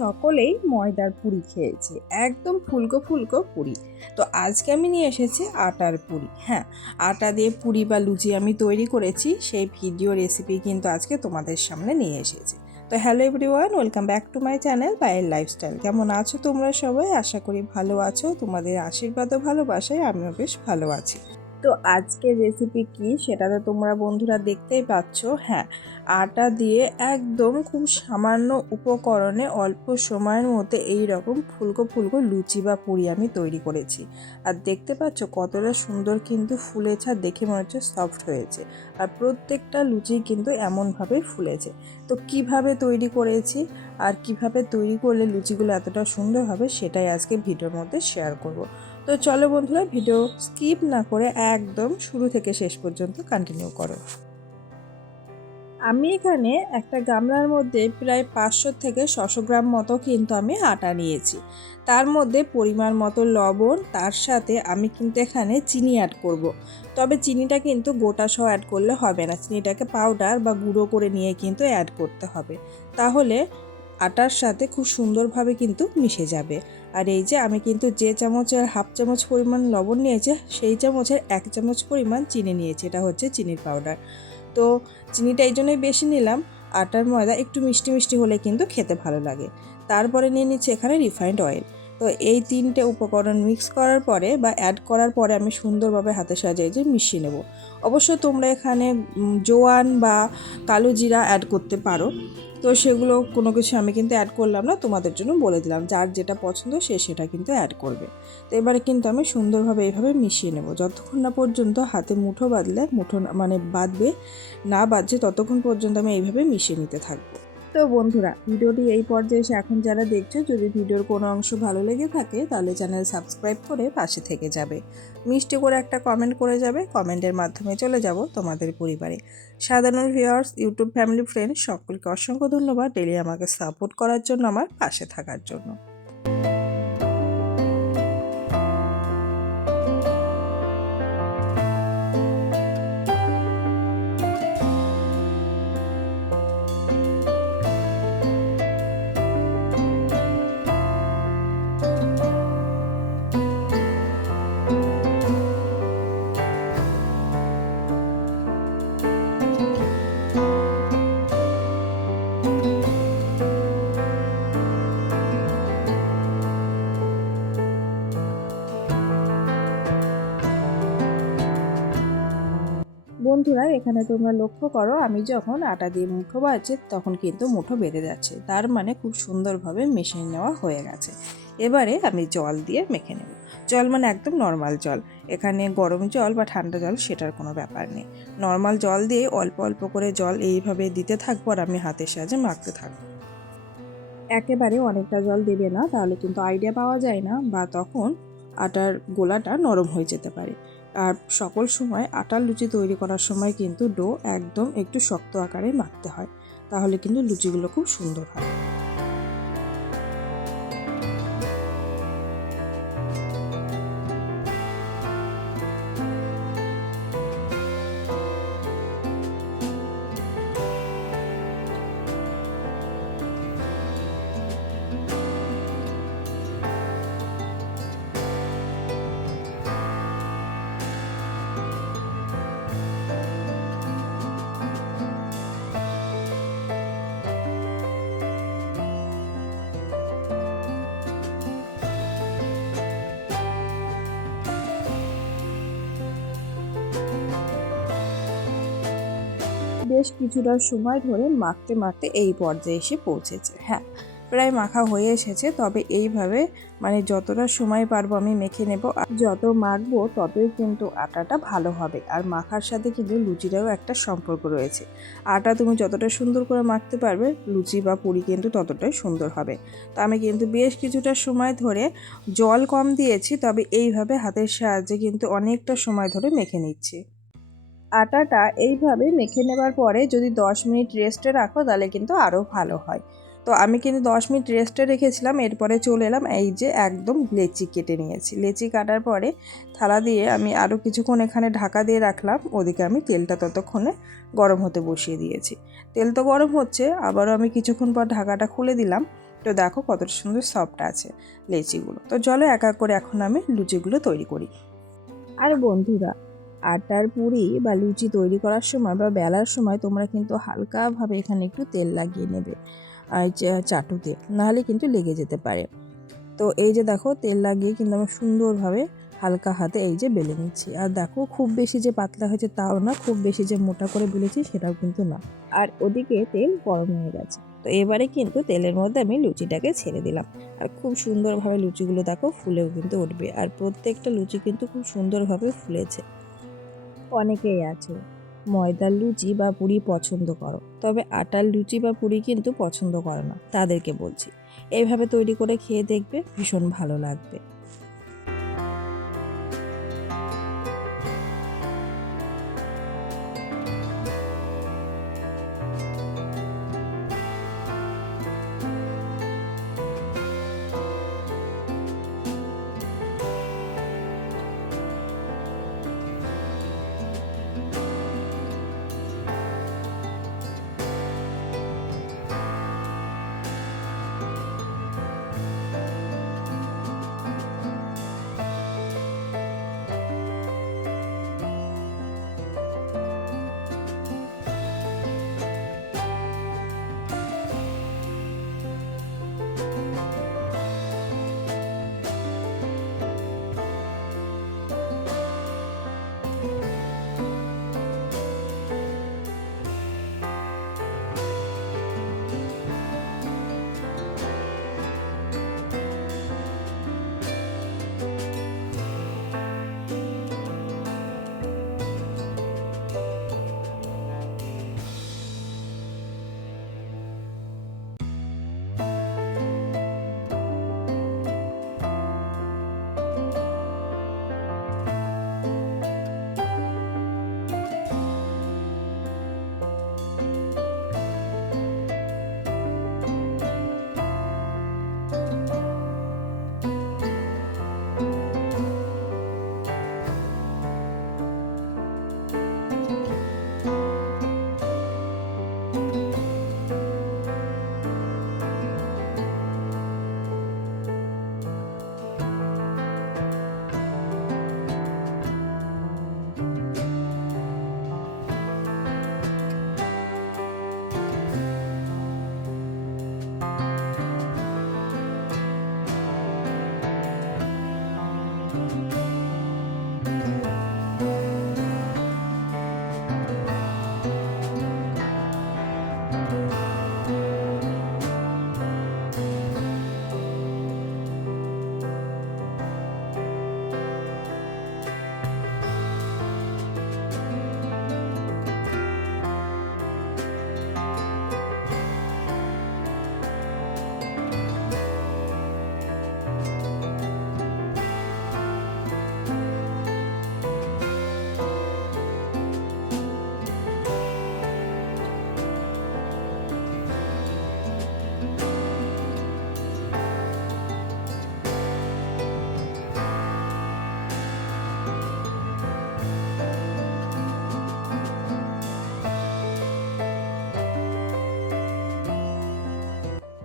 সকলেই ময়দার পুরি খেয়েছে, একদম ফুলকো ফুলকো পুরি। তো আজকে আমি নিয়ে এসেছি আটার পুরি হ্যাঁ আটা দিয়ে পুরি বা লুচি আমি তৈরি করেছি, সেই ভিডিও রেসিপি কিন্তু আজকে তোমাদের সামনে নিয়ে এসেছি। তো hello everyone welcome back to my channel পায়ের লাইফস্টাইল কেমন আছো তোমরা সবাই? আশা করি ভালো আছো, তোমাদের আশীর্বাদ ও ভালোবাসায় আমিও বেশ ভালো আছি। তো আজকের রেসিপি কি সেটা তো তোমরা বন্ধুরা দেখতেই পাচ্ছ। হ্যাঁ আটা দিয়ে একদম খুব সামান্য উপকরণে অল্প সময়ের মধ্যে এই রকম ফুলকো ফুলকো লুচি বা পুরি আমি তৈরি করেছি। আর দেখতে পাচ্ছ কতটা সুন্দর কিন্তু ফুলেছে দেখে মনে হচ্ছে সফট হয়েছে। আর প্রত্যেকটা লুচি কিন্তু এমনভাবে ফুলেছে। তো কীভাবে তৈরি করেছি আর কীভাবে তৈরি করলে লুচিগুলো এতটা সুন্দর হবে সেটাই আজকে ভিডিওর মধ্যে শেয়ার করব। তো চলো বন্ধুরা ভিডিও স্কিপ না করে একদম শুরু থেকে শেষ পর্যন্ত কন্টিনিউ করো। আমি এখানে একটা গামলার মধ্যে প্রায় পাঁচশো থেকে ছশো গ্রাম মতো কিন্তু আমি আটা নিয়েছি। তার মধ্যে পরিমাণ মতো লবণ, তার সাথে আমি কিন্তু এখানে চিনি অ্যাড করব। তবে চিনিটা কিন্তু গোটা সহ অ্যাড করলে হবে না। চিনিটাকে পাউডার বা গুঁড়ো করে নিয়ে কিন্তু অ্যাড করতে হবে। তাহলে আটার সাথে খুব সুন্দরভাবে কিন্তু মিশে যাবে। আর এই যে আমি কিন্তু যে চামচের হাফ চামচ পরিমাণ লবণ নিয়েছে, সেই চামচের এক চামচ পরিমাণ চিনি নিয়েছি। এটা হচ্ছে চিনির পাউডার তো চিনিটা এই জন্যই বেশি নিলাম, আটার ময়দা একটু মিষ্টি মিষ্টি হলে কিন্তু খেতে ভালো লাগে। তারপরে নিয়ে নিচ্ছি এখানে রিফাইন্ড অয়েল তো এই তিনটে উপকরণ মিক্স করার পরে বা অ্যাড করার পরে আমি সুন্দরভাবে হাতে সাজিয়ে যে মিশিয়ে নেব। অবশ্য তোমরা এখানে জোয়ান বা কালো জিরা অ্যাড করতে পারো। তো সেগুলো কোনো কিছু আমি কিন্তু অ্যাড করলাম না, তোমাদের জন্য বলে দিলাম। যার যেটা পছন্দ সে সেটা কিন্তু অ্যাড করবে। তো এবারে কিন্তু আমি সুন্দরভাবে এইভাবে মিশিয়ে নেব। যতক্ষণ না পর্যন্ত হাতে মুঠো বাঁধলে, মুঠো মানে বাঁধবে, না বাঁধছে, ততক্ষণ পর্যন্ত আমি এইভাবে মিশিয়ে নিতে থাকব। তো বন্ধুরা, ভিডিওটি এই পর্যায়ে এসে এখন যারা দেখছ, যদি ভিডিওর কোনো অংশ ভালো লেগে থাকে, তাহলে চ্যানেল সাবস্ক্রাইব করে পাশে থেকে যাবে। মিষ্টি করে একটা কমেন্ট করে যাবে কমেন্টের মাধ্যমে চলে যাব তোমাদের পরিবারে। সাধারণ ভিউয়ার্স ইউটিউব ফ্যামিলি ফ্রেন্ড সকলকে অসংখ্য ধন্যবাদ ডেলি আমাকে সাপোর্ট করার জন্য, আমার পাশে থাকার জন্য। বন্ধুরা, এখানে তোমরা লক্ষ্য করো, আমি যখন আটা দিয়ে মুঠো বাজছে তখন কিন্তু মুঠো বেঁধে যাচ্ছে। তার মানে খুব সুন্দরভাবে মিশিয়ে নেওয়া হয়ে গেছে। এবারে আমি জল দিয়ে মেখে নেব। জল মানে একদম নর্মাল জল। এখানে গরম জল বা ঠান্ডা জল সেটার কোনো ব্যাপার নেই। নর্মাল জল দিয়ে অল্প অল্প করে জল এইভাবে দিতে থাকব আর আমি হাতের সাহায্যে মাখতে থাকব। একেবারে অনেকটা জল দেবে না, তাহলে কিন্তু আইডিয়া পাওয়া যায় না বা তখন আটার গোলাটা নরম হয়ে যেতে পারে। আর সকল সময় আটার লুচি তৈরি করার সময় কিন্তু ডো একদম একটু শক্ত আকারে মাখতে হয়। তাহলে কিন্তু লুচিগুলো খুব সুন্দর হয়। বেশ কিছুটা সময় ধরে মাখতে মাখতে এই পর্যায়ে এসে পৌঁছেছে। হ্যাঁ প্রায় মাখা হয়ে এসেছে, তবে এইভাবে মানে যতটা সময় পারব আমি মেখে নেব আর যত মাখবো ততই কিন্তু আটাটা ভালো হবে। আর মাখার সাথে কিন্তু লুচিটাও একটা সম্পর্ক রয়েছে। আটা তুমি যতটা সুন্দর করে মাখতে পারবে, লুচি বা পুরি কিন্তু ততটাই সুন্দর হবে। তো আমি কিন্তু বেশ কিছুটা সময় ধরে জল কম দিয়েছি, তবে এইভাবে হাতের সাহায্যে কিন্তু অনেকটা সময় ধরে মেখে নিচ্ছি। আটাটা এইভাবে মেখে নেবার পরে যদি দশ মিনিট রেস্টে রাখো, তাহলে কিন্তু আরও ভালো হয়। তো আমি কিন্তু দশ মিনিট রেস্টে রেখেছিলাম, এরপরে চলে এলাম এই যে একদম লেচি কেটে নিয়েছি। লেচি কাটার পরে থালা দিয়ে আমি আরও কিছুক্ষণ এখানে ঢাকা দিয়ে রাখলাম, ওদিকে আমি তেলটা ততক্ষণে গরম হতে বসিয়ে দিয়েছি। তেল তো গরম হচ্ছে, আবারও আমি কিছুক্ষণ পর ঢাকাটা খুলে দিলাম। তো দেখো কতটা সুন্দর সফট আছে লেচিগুলো। তো চলো এক এক করে এখন আমি লুচিগুলো তৈরি করি। আর বন্ধুরা আটার পুরি বা লুচি তৈরি করার সময় বা বেলার সময় তোমরা কিন্তু হালকাভাবে এখানে একটু তেল লাগিয়ে নেবে, আর চাটুতে। নাহলে কিন্তু লেগে যেতে পারে। তো এই যে দেখো, তেল লাগিয়ে কিন্তু আমি সুন্দরভাবে হালকা হাতে এই যে বেলে নিচ্ছি। আর দেখো, খুব বেশি যে পাতলা হয়েছে তাও না, খুব বেশি যে মোটা করে বেলেছি সেটাও কিন্তু না। আর ওদিকে তেল গরম হয়ে গেছে। তো এবারে কিন্তু তেলের মধ্যে আমি লুচিটাকে ছেড়ে দিলাম। আর খুব সুন্দরভাবে লুচিগুলো দেখো, ফুলেও কিন্তু উঠবে। আর প্রত্যেকটা লুচি কিন্তু খুব সুন্দরভাবে ফুলেছে। অনেকেই আছে। ময়দার লুচি বা পুরি পছন্দ করো। তবে আটার লুচি বা পুরি কিন্তু পছন্দ করো না, তাদেরকে বলছি। এইভাবে তৈরি করে খেয়ে দেখবে ভীষণ ভালো লাগবে।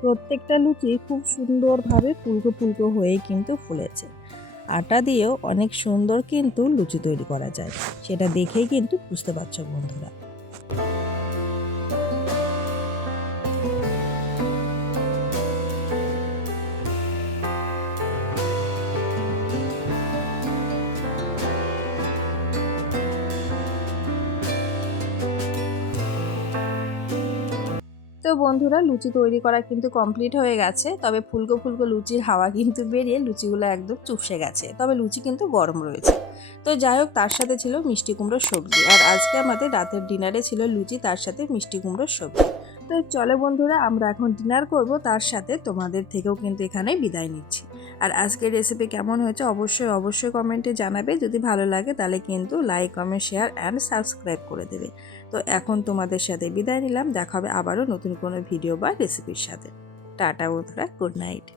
প্রত্যেকটা লুচি খুব সুন্দরভাবে ফুলকো ফুলকো হয়ে কিন্তু ফুলেছে। আটা দিয়েও অনেক সুন্দর কিন্তু লুচি তৈরি করা যায়। সেটা দেখেই কিন্তু বুঝতে পারছ বন্ধুরা। তো বন্ধুরা লুচি তৈরি করা কিন্তু কমপ্লিট হয়ে গেছে। তবে ফুলকো ফুলকো লুচির হাওয়া কিন্তু বেরিয়ে লুচিগুলো একদম চুপসে গেছে। তবে লুচি কিন্তু গরম রয়েছে। তো যাই হোক, তার সাথে ছিল মিষ্টি কুমড়োর সবজি। আর আজকে আমাদের রাতের ডিনারে ছিল লুচি, তার সাথে মিষ্টি কুমড়োর সবজি। তো চলো বন্ধুরা, আমরা এখন ডিনার করব। তার সাথে তোমাদের থেকেও কিন্তু এখানে বিদায় নিচ্ছি। আর আজকের রেসিপি কেমন হয়েছে অবশ্যই অবশ্যই কমেন্টে জানাবে। যদি ভালো লাগে তাহলে কিন্তু like comment share and subscribe করে দেবে। তো এখন তোমাদের সাথে বিদায় নিলাম। দেখা হবে আবারও নতুন কোনো ভিডিও বা রেসিপির সাথে। টাটা বন্ধুরা গুড নাইট